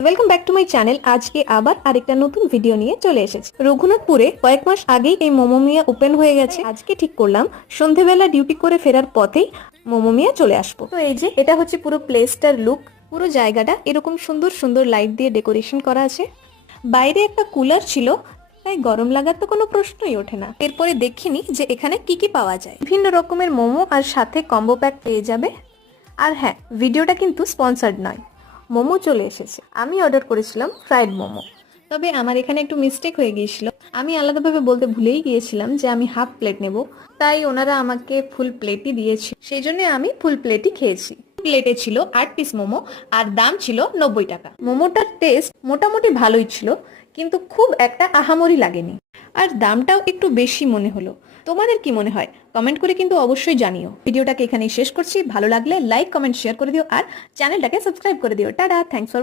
Welcome back to my channel. আজকে আবার আরেকটা নতুন ভিডিও নিয়ে চলে এসেছি। রঘুনাথপুরে কয়েক মাস আগেই এই মোমোমিয়া ওপেন হয়ে গেছে। আজকে ঠিক করলাম সন্ধেবেলা ডিউটি করে ফেরার পথেই মোমোমিয়া চলে আসবো। তো এই যে এটা হচ্ছে পুরো প্লেসটার লুক। পুরো জায়গাটা এরকম সুন্দর সুন্দর লাইট দিয়ে ডেকোরেশন করা আছে। বাইরে একটা কুলার ছিল, তাই গরম লাগার তো কোনো প্রশ্নই ওঠে না। এরপরে দেখিনি যে এখানে কি কি পাওয়া যায়। বিভিন্ন রকমের মোমো আর সাথে কম্বো প্যাক পেয়ে যাবে। আর হ্যাঁ, ভিডিওটা কিন্তু স্পন্সার্ড নয়। মোমো চলে এসেছে। আমি অর্ডার করেছিলাম ফ্রাইড মোমো, তবে আমার এখানে একটু মিস্টেক হয়ে গিয়েছিল। আমি আলাদাভাবে বলতে ভুলেই গিয়েছিলাম যে আমি হাফ প্লেট নেব, তাই ওনারা আমাকে ফুল প্লেটই দিয়েছে। সেই জন্য আমি ফুল প্লেটই খেয়েছি। প্লেটে ছিল 8 পিস মোমো আর দাম ছিল 90 টাকা। মোমোটার টেস্ট মোটামুটি ভালোই ছিল, কিন্তু খুব একটা আহামরি লাগেনি। আর দামটাও একটু বেশি মনে হলো। তোমাদের কি মনে হয় কমেন্ট করে কিন্তু অবশ্যই জানিও। ভিডিওটাকে এখানেই শেষ করছি। ভালো লাগলে লাইক কমেন্ট শেয়ার করে দিও আর চ্যানেলটাকে সাবস্ক্রাইব করে দিও। Tata, thanks for watching.